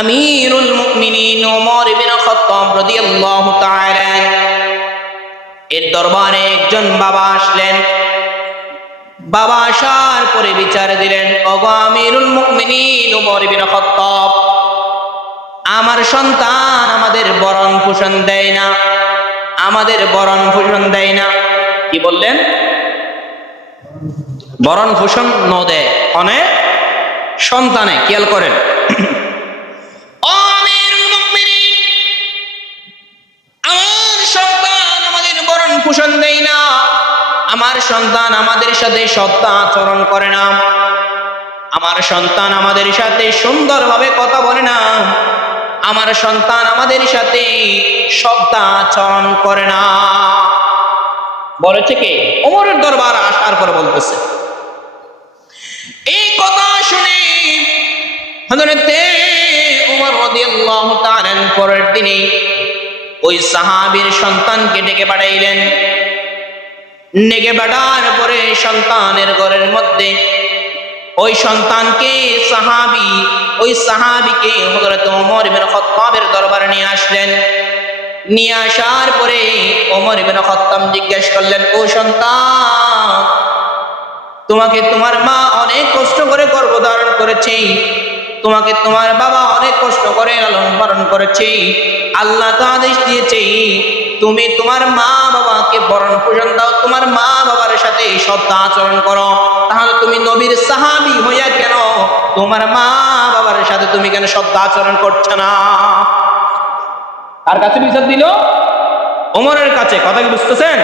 আমিরুল মুমিনিন ওমর ইবনে খাত্তাব রাদিয়াল্লাহু তাআলা এর দরবারে একজন বাবা আসলেন। বাবা আসার পরে বিচার দিলেন, ওগো আমিরুল মুমিনিন ওমর ইবনে খাত্তাব, আমার সন্তান আমাদের ভরণ পোষণ দেয় না, আমাদের ভরণ পোষণ দেয় না। কি বললেন? ভরণ পোষণ ন দেয় অনেক সন্তানে। খেয়াল করেন, আমার সন্তান আমাদের ভরণ পোষণ দেয় না, আমার সন্তান আমাদের সাথে সৎ আচরণ করে না, আমার সন্তান আমাদের সাথে সুন্দরভাবে কথা বলে না, আমার সন্তান আমাদের সাথে সৎ আচরণ করে না। বলেছে কে? ওমরের দরবার আসার পর বলতেছে। এই কথা শুনে হযরতে ওমর রাদিয়াল্লাহু তাআলা পরের দিনে ওই সাহাবীর সন্তানকে ডেকে পাঠাইলেন। ডেকে পাঠার পরে সন্তানের ঘরের মধ্যে ওই সন্তানকে ওই সাহাবীকে হযরত ওমর ইবনে খাত্তাবের দরবারে নিয়ে আসলেন। নিয়ে আসার পরে ওমর ইবনে খাত্তাব জিজ্ঞেস করলেন, ও সন্তান, তোমাকে তোমার মা অনেক কষ্ট করে গর্ভধারণ করেছে, তোমাকে তোমার বাবা অনেক কষ্ট করে লালন পালন করেছে। আল্লাহ তো আদেশ দিয়েছে তুমি তোমার মা বাবাকে ভরণ পোষণ দাও, তোমার মা বাবার সাথে সৎ আচরণ করো। তাহলে তুমি নবীর সাহাবী হইয়া কেন তোমার মা বাবার সাথে তুমি কেন সৎ আচরণ করছো না? কার কাছে বিচার দিল? ওমরের কাছে। কথা কি বুঝতেছেন?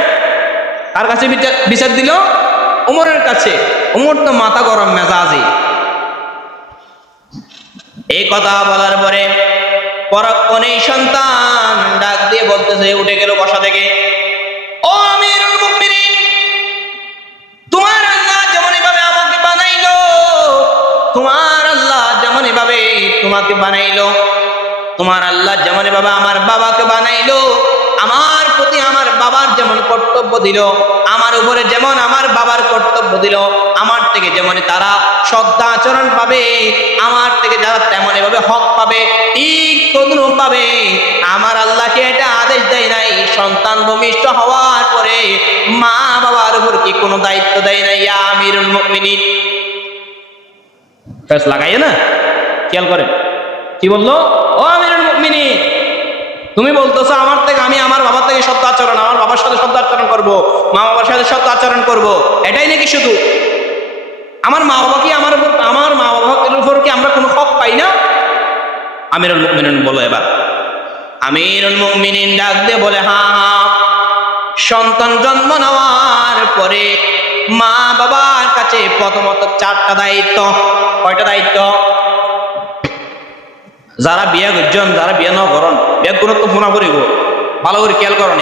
কার কাছে বিচার দিল? ওমরের কাছে। ওমর তো মাথা গরম মেজাজি। এই কথা বলার পরে পরক্ষণে সন্তান ডাক দিয়ে বলতেছে, উঠে গেল বসা থেকে, ও আমিরুল মুমিনিন, তোমার আল্লাহ যেমন ভাবে আমাকে বানাইলো, তোমার আল্লাহ যেমন ভাবে তোমাকে বানাইলো, তোমার আল্লাহ যেমন ভাবে আমার বাবাকে বানাইলো, আমার প্রতি আমার বাবার যেমন কর্তব্য দিল, আমার উপরে যেমন আমার বাবার কর্তব্য দিল, আমার থেকে যেমন তারা শ্রদ্ধা আচরণ পাবে, আমার থেকে যারা তেমন ভাবে হক পাবে, ঠিক তদ্রূপ পাবে আমার আল্লাহকে এটা আদেশ দেয় নাই সন্তান ভূমিষ্ঠ হওয়ার পরে মা বাবার উপর কি কোনো দায়িত্ব দেয় নাই? ইয়া আমিরুল মুমিনিন, ফেস লাগাইয়ে না, খেয়াল করেন কি বললো? ও আমিরুল মুমিনিন, তুমি বলতেছো আমার থেকে আমি আমার বাবার থেকে সৎ আচরণ, আমার বাবার সাথে সৎ আচরণ করবো, মা বাবার সাথে সৎ আচরণ করবো, এটাই নাকি শুধু? আমার মা বাবা কি আমার মা বাবার উপর কি আমরা কোনো হক পাই না? আমিরুল মুমিনিন বলো। এবার আমিরুল মুমিনিন ডাক দিয়ে বলে, হ্যাঁ, সন্তান জন্ম নেওয়ার পরে মা বাবার কাছে প্রথমত 4টা দায়িত্ব। কয়টা দায়িত্ব? যারা বিয়ে করছেন, যারা বিয়ে না করেন, বিয়ে করে তো মনে করিব ভালো করে খেয়াল করেন,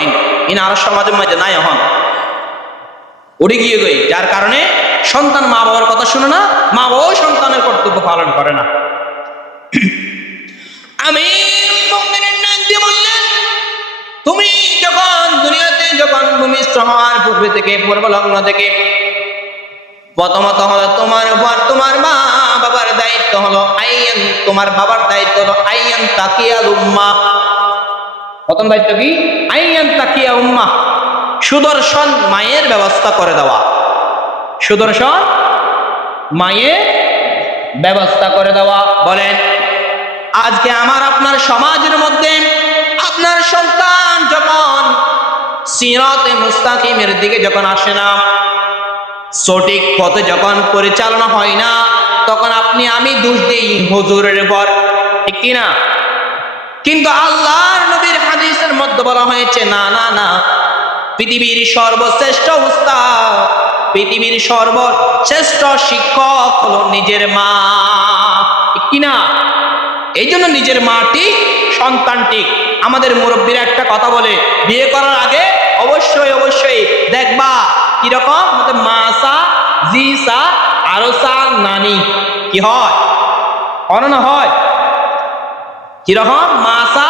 ইনি আর সমাজের মাঝে নাই, এখন উড়ে গিয়ে গই, যার কারণে সন্তান মা বাবার কথা শুনে না, মা বাবাও সন্তানের কর্তব্য পালন করে না। আমিরুল মুমিনিন ডাক দিয়ে বললেন, তুমি যখন দুনিয়াতে যখন ভূমিষ্ঠ হওয়ার পূর্বে থেকে পূর্ব লগ্ন থেকে প্রথমত হলো তোমার উপর তোমার মা বাবার দায়িত্ব হলো আইয়ান, তোমার বাবার দায়িত্ব হলো আইয়ান তাকিয়াল উম্মাহ। প্রথম দায়িত্ব কি? আইয়ান তাকিয়া উম্মাহ, সুদর্শন মায়ের ব্যবস্থা করে দেওয়া। সুদর্শন মায়ের ব্যবস্থা করে দেওয়া। বলেন, আজকে আমার আপনার সমাজের মধ্যে আপনার সন্তান যখন সিরাতে মুস্তাকিমের দিকে যখন আসে না, সঠিক পথে যখন পরিচালনা হয় না, তখন আপনি আমি দোষ দিই হুজুরের উপর, ঠিক কি না? কিন্তু আল্লাহর নবীর হাদিসের মধ্যে বলা হয়েছে, না না না, পৃথিবীর সর্বশ্রেষ্ঠ উস্তাদ, পৃথিবীর সর্বশ্রেষ্ঠ শিক্ষক হলো নিজের মা, ঠিক কি না? এই জন্য নিজের মা ঠিক, সন্তান ঠিক। আমাদের মুরব্বীরা একটা কথা বলে, বিয়ে করার আগে অবশ্যই অবশ্যই দেখবা কিরকম মাসা জিসা আরসা নানি কি হয়, অননা হয় কিরকম মাসা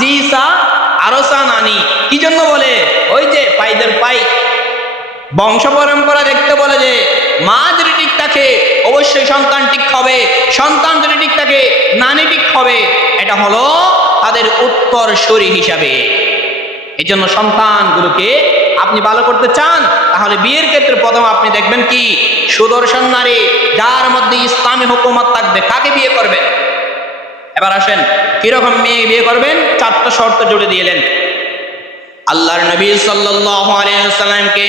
জিসা আরসা নানি। কি জন্য বলে? ওই যে পাইদের পাই, বংশ পরম্পরা দেখতে বলে যে মা যদি ঠিক থাকে অবশ্যই সন্তান ঠিক হবে, সন্তান যদি ঠিক থাকে নানি ঠিক হবে। এটা হলো তাদের উত্তরসূরি হিসাবে। এই জন্য সন্তানগুলোকে আপনি ভালো করতে চান, তাহলে বিয়ের ক্ষেত্রে প্রথম আপনি দেখবেন কি সুদর্শন নারী যার মধ্যে ইসলামী হুকুমত থাকবে, কাকে বিয়ে করবেন। এবার আসেন কিরকম মেয়ে বিয়ে করবেন, 4টা শর্ত জুড়ে দিলেন। আল্লাহর নবী সাল্লাল্লাহু আলাইহি ওয়াসাল্লামকে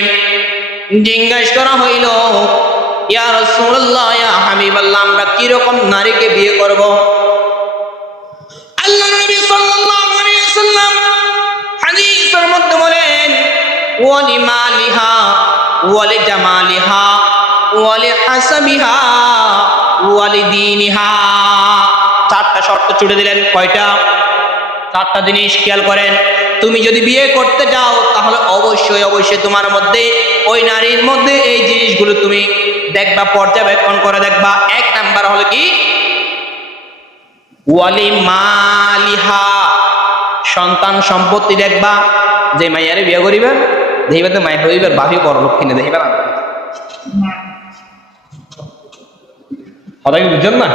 জিজ্ঞাসা করা হইল, ইয়া রাসূলুল্লাহ, ইয়া হাবিবাল্লাহ, আমরা কিরকম নারীকে বিয়ে করব? আল্লাহর নবী সাল্লাল্লাহু আলাইহি ওয়াসাল্লাম হাদিসের মধ্যে বলেন, ওয়ালি মালিহা ওয়ালি জামালিহা ওয়ালি হাসাবিহা ওয়ালি দীনিহা। 4টা শর্ত ছুড়ে দিলেন। কয়টা? 4টা জিনিস খেয়াল করেন। তুমি যদি বিয়ে করতে যাও তাহলে অবশ্যই অবশ্যই তোমার মধ্যে, ওই নারীর মধ্যে এই জিনিসগুলো তুমি দেখবা, পর্যবেক্ষণ করে দেখবা। 1 নাম্বার হলো কি ওয়ালি মালিহা, সন্তান সম্পত্তি দেখবা। যে মাইয়ারে বিয়ে করিবেন দেখবে তো মাই হইবার বাপি বড় লোক কিনে দেখবে না, কথা কি বুঝছেন না?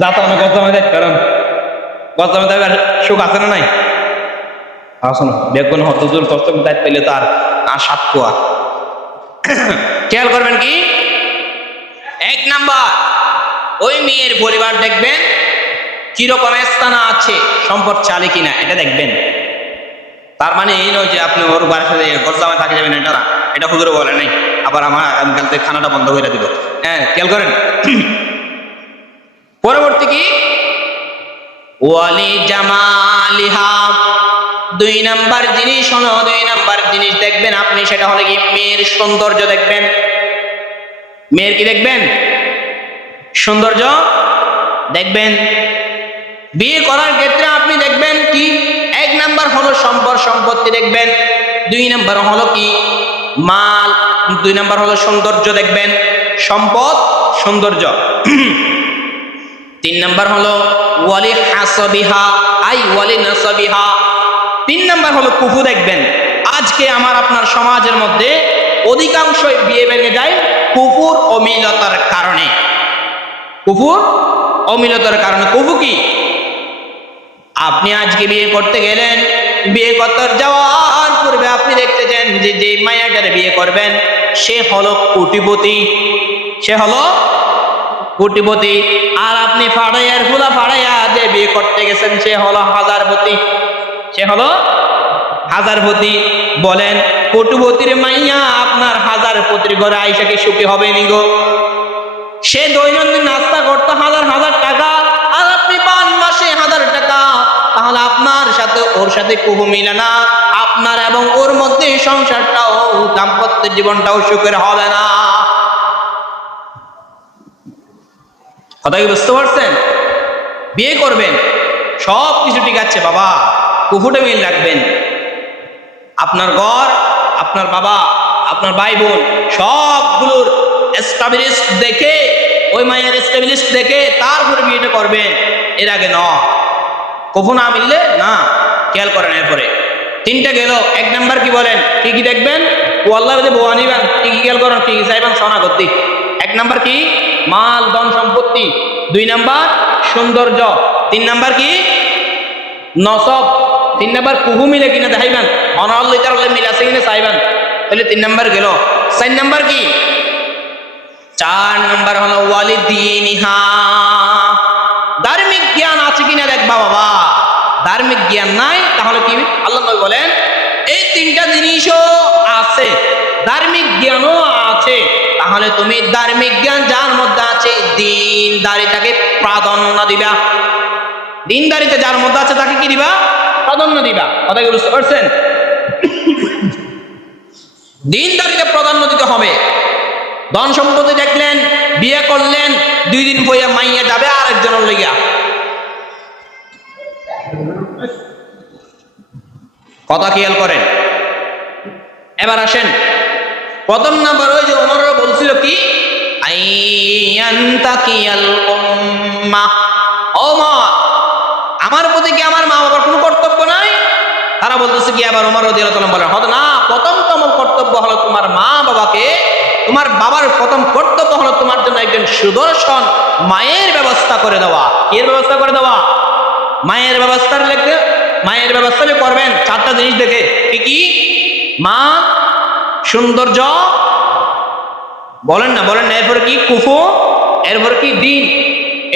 যা তো অনেক গজমে দেখ, কারণ গজমে দেখার সুখ আছে না নাই? শোনো, বেগুন হতজুর কষ্ট দায়িত্ব পেলে তার আর 7 কোয়া। খেয়াল করবেন কি 1 নাম্বার, ওই মেয়ের পরিবার দেখবেন কিরকম স্থান আছে, সম্পদ চালে কিনা, এটা দেখবেন। তার মানে এই নয় যে আপনি ওর বাড়ির সাথে গরজামে থাকে যাবেন, এটা না, এটা হুজুরে বলে নাই। আবার আমার আজকাল থেকে খানাটা বন্ধ করে দিব। হ্যাঁ, খেয়াল করেন। পরবর্তী কি ওয়ালি জামালিহা, 2 নাম্বার জিনিস হলো, 2 নাম্বার জিনিস দেখবেন আপনি, সেটা হলো কি মেয়ের সৌন্দর্য দেখবেন। মেয়ের কি দেখবেন? সৌন্দর্য দেখবেন। বিয়ে করার ক্ষেত্রে আপনি দেখবেন কি 1 নাম্বার হলো সম্পদ সম্পত্তি দেখবেন, 2 নাম্বার হলো কি মাল, 2 নাম্বার হলো সৌন্দর্য দেখবেন, সম্পদ সৌন্দর্য। 3 নাম্বার হলো ওয়ালি হাসাবিহা আই ওয়ালি নাসাবিহা, 3 নাম্বার হলো কুফু দেখবেন। আজকে আমার আপনার সমাজের মধ্যে অধিকাংশই বিয়ে ভেঙে যায় কুফুর অমিলতার কারণে। কুফুর অমিলতার কারণে। কুফু কি? আপনি আজকে বিয়ে করতে গেলেন, বিয়ে করতে যাওয়ার পূর্বে আপনি দেখতেছেন যে যে মায়াটার বিয়ে করবেন সে হলো কোটিপতি, সে হলো কোটিপতি। আর আপনি ফাড়াইয়ার ফুলা ফাড়াইয়া যে বিয়ে করতে গেছেন সে হলো হাজারপতি, সে হলো হাজারপতি। বলেন কোটিপতির মাইয়া আপনার হাজারপতির ঘরে আইসা কি সুখী হবে নি গো? সে দৈনন্দিন নাস্তা করতো 1000 টাকা, আর আপনি পান মাসে 1000 টাকা, তাহলে আপনার সাথে ওর সাথে কুহু মিলে না, আপনার এবং ওর মধ্যে সংসারটাও, দাম্পত্য জীবনটাও সুখের হবে না। কথা কি বুঝতে পারছেন? বিয়ে করবেন সব কিছু ঠিক আছে বাবা, কুহুটা মিল রাখবেন। আপনার ঘর, আপনার বাবা, আপনার ভাই বোন সবগুলোর এস্টাবলিশ দেখে, ওই মায়ের এস্টাবলিশ দেখে তারপরে বিয়েটা করবেন, এর আগে ন। কখনো না মিললে না। খেয়াল করেন। এরপরে 3টা গেল। 1 নাম্বার কি বলেন? কি কি দেখবেন? ও আল্লাহ যদি বউ আনিবেন কি কি খেয়াল করেন? কি কি চাইবেন? সোনা গদ্দি। 1 নাম্বার কি? মাল ধন সম্পত্তি। 2 নাম্বার সৌন্দর্য। 3 নাম্বার কি? নসব। 3 নাম্বার কুহু মিলে কিনা দেখাইবেন, অনাল্লিতার মিল আছে কিনা চাইবেন, তাহলে 3 নাম্বার গেল। 4 নাম্বার কি? 4 নাম্বার হলো ওয়ালিদিনিহা, ধার্মিক জ্ঞান আছে কিনা দেখবা বাবা। ধার্মিক জ্ঞান নাই তাহলে কি? আল্লাহ নবী বলেন এই 3টা জিনিসও আছে, ধার্মিক জ্ঞানও আছে, তাহলে তুমি ধার্মিক জ্ঞান যার মধ্যে আছে দিনদারিতাকে প্রাধান্য দিবা। দিনদারিতে যার মধ্যে আছে তাকে কি দিবা? প্রাধান্য দিবা। কথা কি বুঝতে পারছেন? দিনদারিতে প্রাধান্য দিতে হবে। ধন সম্পত্তি দেখলেন, বিয়ে করলেন, 2 দিন বইয়া মাইয়া যাবে আরেকজনের লেগা। কথা খেয়াল করেন। এবার আসেন প্রথম নাম্বার, ওই যে ওমর বলছিল কি আইয়ান্তাকিয়াল উম্মাহ, ওমর আমার প্রতি কি আমার মা বাবার কোনো কর্তব্য নাই? তারা বলতেছে কি আবার ওমর রাদিয়াল্লাহু তাআলা বলেন হয়তো না, প্রথমতম কর্তব্য হলো তোমার মা বাবাকে, তোমার বাবার প্রথম কর্তব্য হলো তোমার জন্য একজন সুদর্শন মায়ের ব্যবস্থা করে দেওয়া। এর ব্যবস্থা করে দেওয়া, মায়ের ব্যবস্থার লেগে, মায়ের ব্যবস্থা যে করবেন চারটা জিনিস দেখে। কি কি? মা, সৌন্দর্য, বলেন না এরপরে কি? কুফু, এরপরে কি? দিন।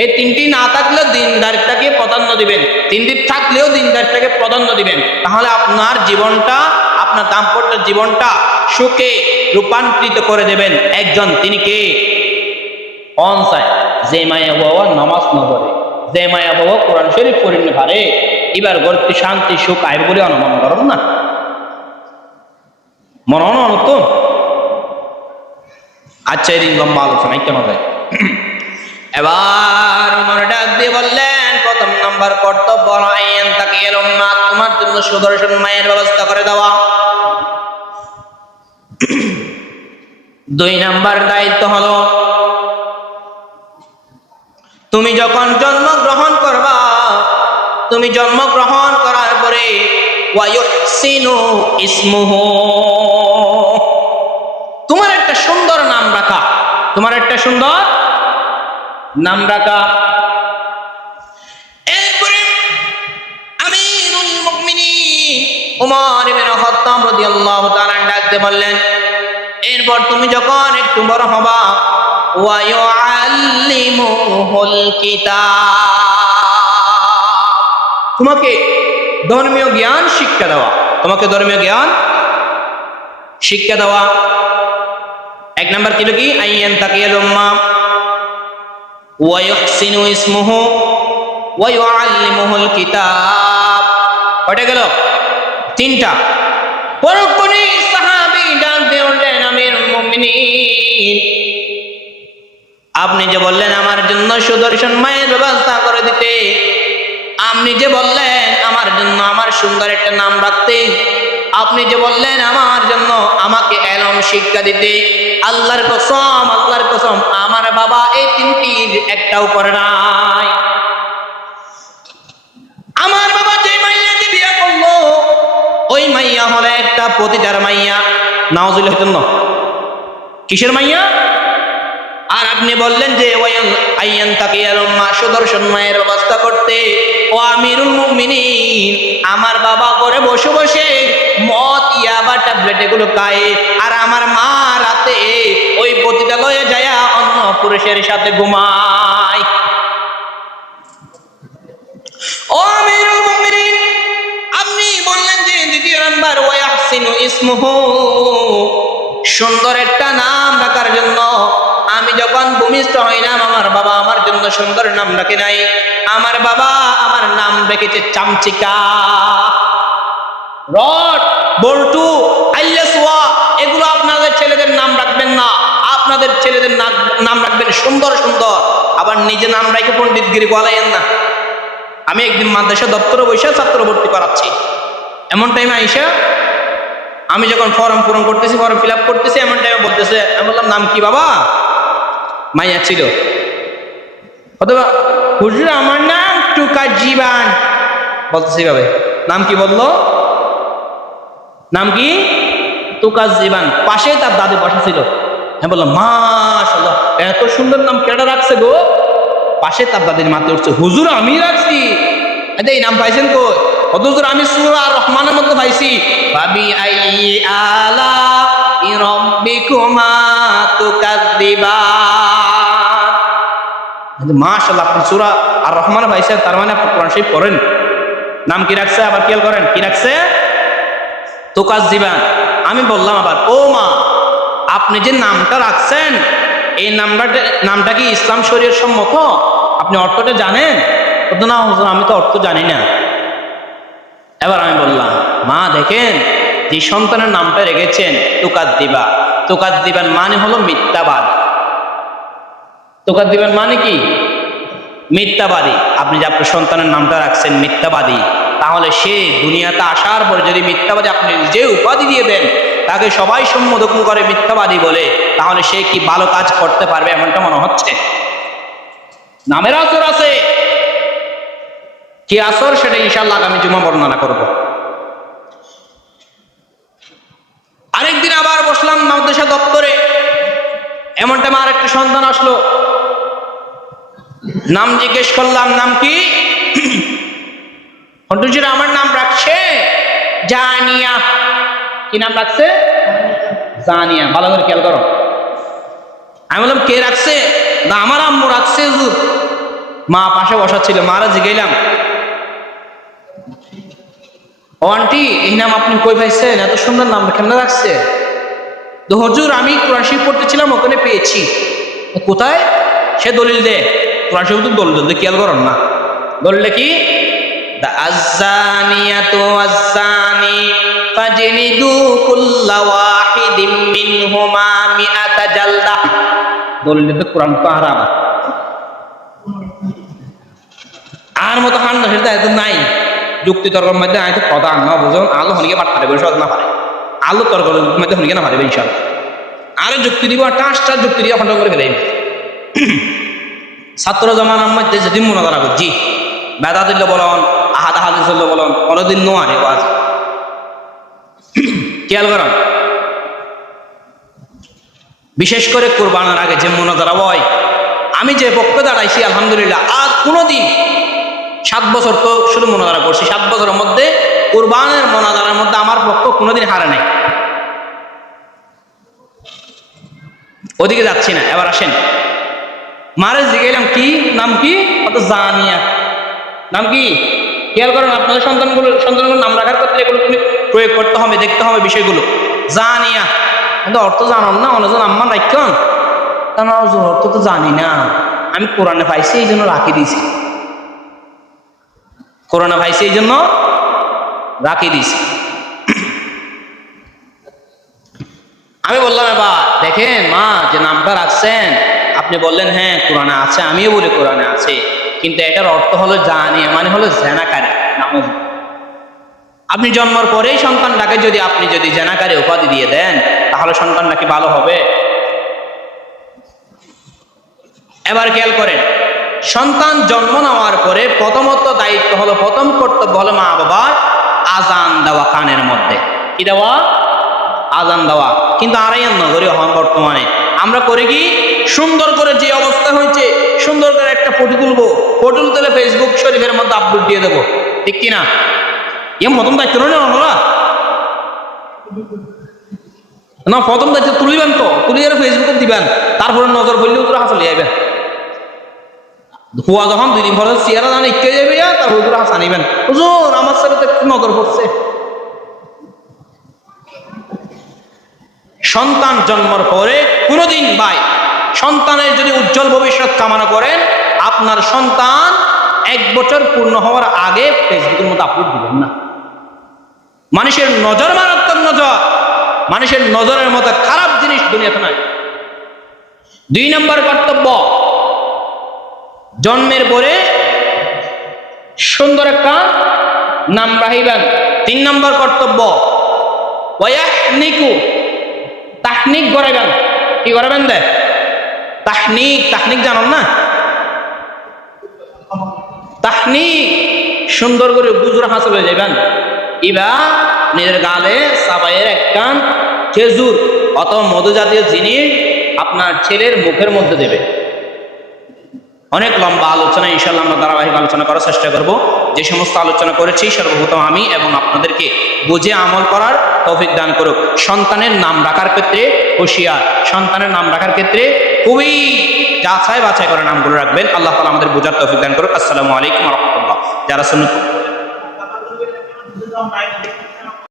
এই তিনটি না থাকলেও দিনদারিতাকে প্রাধান্য দিবেন, তিনটি থাকলেও দিনদারিতাকে প্রাধান্য দিবেন, তাহলে আপনার জীবনটা, আপনার দাম্পত্য জীবনটা সুখে রূপান্তরিত করে দেবেন একজন। তিনি কে? অনসায় যে মায়া বাবা নামাজ না পড়ে, যে মায়া বাবা কোরআন শরীফ পড়ে না পারে, এবার গড়তে শান্তি সুখ আইব বলে অনুমান করেন না, মনে হয় তো। আচ্ছা, এই দিন লম্বা আলোচনা কেন যায়। এবার ওমর ডাক দিয়ে বললেন প্রথম নাম্বার কর্তব্য আইয়ান তাকিয়াল উম্মাহ, তোমার জন্য সুদর্শন মায়ের ব্যবস্থা করে দেওয়া। 2 নাম্বার দায়িত্ব হলো তুমি যখন জন্মগ্রহণ করবা, তুমি জন্মগ্রহণ করার পরে ওয়ায়ুহসিনু ইসমুহু, তোমার একটা সুন্দর নাম রাখা, তোমার একটা সুন্দর নাম রাখা। এরপরে আমিরুল মুমিনিন ওমর ইবনে খাত্তাব রাদিয়াল্লাহু তাআলা ডাকতে বললেন এরপর তুমি যখন একটু বড় হবা ওয়া ইউআল্লিমুহুল কিতাব, তোমাকে ধর্মীয় জ্ঞান শিক্ষা দেওয়া, তোমাকে ধর্মীয় জ্ঞান শিক্ষা দেওয়া। 1 নাম্বার ছিল কি? আইয়ান তাকিয়াল উম্মাহ ওয়া ইউহসিনু ইসমুহু ওয়া ইউআল্লিমুহুল কিতাব। কয়টা গেল? 3টা। পরক্ষণে সাহাবী ডাক দিয়ে বললেন আমিরুল মুমিনিন, আপনি যে বললেন আমার জন্য সুদর্শন মায়ের ব্যবস্থা করে দিতে, আপনি যে বললেন আমার জন্য আমার সুন্দর একটা নাম রাখতে, আপনি যে বললেন আমার জন্য আমাকে এলম শিক্ষা দিতে, আল্লাহর কসম, আল্লাহর কসম আমার বাবা এই 3টির একটাও করে নাই। আমার বাবা যে মাইয়াকে বিয়ে করলো ওই মাইয়া হলো একটা পতিতার মাইয়া, নাউজুবিল্লাহ জন্য। কিসের মাইয়া? আর আপনি বললেন যে আইয়ান তাকিয়াল উম্মাহ, সুদর্শন মায়ের ব্যবস্থা করতে। ও আমিরুল মুমিনিন, আমার বাবা করে বসে বসে মদ ইয়াবা ট্যাবলেট এগুলো খায়, আর আমার মা রাতে ওই পতিতালয়ে যায় অন্য পুরুষের সাথে ঘুমায়। ও আমিরুল মুমিনিন, আপনি বললেন যে 2 নাম্বার ওয়া ইয়াহসিনু ইসমুহু, সুন্দর একটা নাম রাখার জন্য। আমি যখন ভূমিষ্ঠ হইলাম আমার বাবা আমার জন্য সুন্দর নাম রাখে নাই, আমার বাবা আমার নাম রেখেছে চামচিকা, রড, বল্টু, আইলেসওয়া। এগুলো আপনাদের ছেলেদের নাম রাখবেন না, আপনাদের ছেলেদের নাম রাখবেন সুন্দর সুন্দর। আবার নিজে নাম রেখে পণ্ডিতগিরি বলাইয়েন না। আমি একদিন মাদ্রাসা দপ্তরে বসে ছাত্র ভর্তি করাচ্ছি, এমন টাইমে আইসা আমি যখন ফর্ম পূরণ করতেছি, ফর্ম ফিল আপ করতেছি, এমন টাইমে বলতেছে, আমি বললাম নাম কি বাবা? মাইয়া ছিল। অথবা হুজুর আমার নাম টুকা জীবান, বলতেছি ভাবে নাম কি বললো? নাম কি? টুকা জীবান। পাশে তার দাদি বসা ছিল। আমি বললাম মাশাআল্লাহ, এত সুন্দর নাম কেডা রাখছে গো? পাশে তার দাদির মাথায় উঠছে, হুজুর আমি রাখছি। এই নাম পাইছেন কই? হুজুর আমি সূরা আর রহমানের মধ্যে পাইছি, ফাবি আইয়ি আলা রাব্বিকুমা তুকাযযিবান। মাশাআল্লাহ, আপনি সূরা আর রহমান পাইছেন, তার মানে আপনি কোরআন শরীফ পড়েন। নাম কি রাখছে? আবার খেয়াল করেন কি রাখছে? তুকাযযিবান। আমি বললাম আবার, ও মা, আপনি যে নামটা রাখছেন এই নামটা কি ইসলাম শরীয়ত সম্মত? আপনি অর্থটা জানেন? না হুজুর আমি তো অর্থ জানি না। এবার আমি বললাম, মা দেখেন যে সন্তানের নামটা রেখেছেন তুকাযযিবা, তুকাযযিবান মানে হলো মিথ্যাবাদী। তুকাযযিবান মানে কি? মিথ্যাবাদী। আপনি যে আপনার সন্তানের নামটা রাখছেন মিথ্যাবাদী, তাহলে সে দুনিয়াতে আসার পরে যদি মিথ্যাবাদী আপনি নিজে উপাধি দিয়ে দেন, তাকে সবাই সম্বোধন করে মিথ্যাবাদী বলে, তাহলে সে কি ভালো কাজ করতে পারবে? এমনটা মনে হচ্ছে? নামের আসর আছে, কি আসর সেটা ইনশাআল্লাহ আগামী জুমা বর্ণনা করব। আরেকদিন আবার বসলাম মাদ্রাসা দপ্তরে, এমন টাইম আরেকটা সন্তান আসলো, নাম জিজ্ঞেস করলাম, নাম কি? হুজুর আমার নাম রাখছে জানিয়া। কি নাম রাখছে? জানিয়া। ভালো করে খেয়াল করো। আমি বললাম কে রাখছে? না আমার আম্মু রাখছে হুজুর। মা পাশে বসা ছিল, মারা জিগাইলাম, ও আন্টি এই নাম আপনি কই পাইছেন? এত সুন্দর নাম কেমনে রাখছে? তো হুজুর আমি কোরআন শরীফ পড়তেছিলাম, ওখানে পেয়েছি। কোথায়? সে দলিল দে, কোরআন শরীফ তো দলিল দে, খেয়াল করেন না। দলিল কি? আয-যানিয়াতু ওয়াজ-যানি ফাজলিদু কুল্লা ওয়াহিদিম মিনহুমা মিআতা জালদা। দলিল দে কোরআন তো হারাম। আর মতো হান্না সেটা এত নাই। যুক্তি তর্কের মধ্যে আইতো কথা না বুঝুন, আলো হনিকে পাঠ পারে সহজ না পারে, আলো তর্কের মধ্যে হনিকে না পারে ইনশাআল্লাহ। আরে যুক্তি দিব, টাসটা যুক্তি দিয়ে খন্ড করে ফেলে। ছাত্র জমানার মধ্যে যদি মনে করা জি বেদা দিল বলন, আহাদা হাদিস বলন, কোনোদিন নোয়ারে বাজ খেয়াল করেন। বিশেষ করে কোরবানের আগে যে মনে করা হয়, আমি যে পক্ষে দাঁড়াইছি আলহামদুলিল্লাহ আর কোনোদিন 7 বছর তো শুধু মনাজারা করছি, 7 বছরের মধ্যে কোরবানের মনাজারার মধ্যে আমার পক্ষ কোনোদিন হারে নাই। ওদিকে যাচ্ছি না, এবার আসেন। মারে জিগাইলাম কি নাম কি? অত জানিয়া। নাম কি? খেয়াল করেন আপনাদের সন্তানগুলোর নাম রাখার ক্ষেত্রে এগুলো প্রয়োগ করতে হবে, দেখতে হবে বিষয়গুলো। জানিয়া কিন্তু অর্থ জানান না, অনেকজন আম্মান রাখেন, কারণ অর্থ তো জানি না, আমি কোরআনে পাইছি এই জন্য রাখি দিয়েছি। কোরআনে পাইছি এই জন্য রাখি দিয়েছি। আমি বললাম এবার দেখেন মা, যে নামটা রাখছেন আপনি বললেন হ্যাঁ কোরআনে আছে, আমিও বলি কোরআনে আছে, কিন্তু এটার অর্থ হলো জানিয়া, মানে হলো জেনাকারী। আপনি জন্মের পরেই সন্তানটাকে আপনি যদি জেনাকারী উপাধি দিয়ে দেন, তাহলে সন্তানটা কি ভালো হবে? এবার খেয়াল করেন, সন্তান জন্ম নেওয়ার পরে প্রথমত দায়িত্ব হলো, প্রথম কর্তব্য হলো মা বাবার আজান দেওয়া কানের মধ্যে। কি দেওয়া? আজান দেওয়া। কিন্তু আড়াইয়ান নগরী হন বর্তমানে আমরা করি কি, সুন্দর করে যে অবস্থা হয়েছে সুন্দর করে একটা ফটো তুলবো, ফটো তুলে ফেসবুক শরীফের মধ্যে আপলোড দিয়ে দেবো, ঠিক কিনা? প্রথম দায়িত্ব নয় আমরা না, প্রথম দায়িত্ব তুলিবেন তো, তুলিয়ে ফেসবুকে দিবেন, তারপরে নজর পড়লে উপরে হাসলে যাবেন। হুয়া যখন 2 দিন পরে চেয়ারা জানে ইকে যাবে, তার হুজুর হাসা নিবেন, হুজুর আমার সাথে তো একটু নজর পড়ছে। সন্তান জন্মের পরে কোনোদিন ভাই সন্তানের যদি উজ্জ্বল ভবিষ্যৎ কামনা করেন, আপনার সন্তান 1 বছর পূর্ণ হওয়ার আগে ফেসবুকের মধ্যে আপলোড দিবেন না। মানুষের নজর মারাত্মক নজর, মানুষের নজরের মতো খারাপ জিনিস দুনিয়াতে নাই। 2 নম্বর কর্তব্য, জন্মের পরে সুন্দর একটা নাম রাখিবেন। 3 নম্বর কর্তব্য, ওয়াহনিকু তাহনিক করাবেন। কি করাবেন? তাহনিক জানেন না? তাহনিক সুন্দর করে বুজুর হাসল হয়ে যাবেন। ইবা নিজের গালে সাবাইয়ের একটা খেজুর অত মধু জাতীয় জিনিস আপনার ছেলের মুখের মধ্যে দেবে। অনেক লম্বা আলোচনা, ইনশাআল্লাহ আমরা ধারাবাহিক আলোচনা করার চেষ্টা করব। যে সমস্ত আলোচনা করেছি সর্বপ্রথম আমি এবং আপনাদেরকে বুঝে আমল করার তৌফিক দান করুক। সন্তানের নাম রাখার ক্ষেত্রে হুঁশিয়ার, সন্তানের নাম রাখার ক্ষেত্রে খুবই যাচাই বাছাই করে নামগুলো রাখবেন। আল্লাহ তাআলা আমাদের বোঝার তৌফিক দান করুক। আসসালামু আলাইকুম ওয়া রাহমাতুল্লাহ। যারা সুন্নাত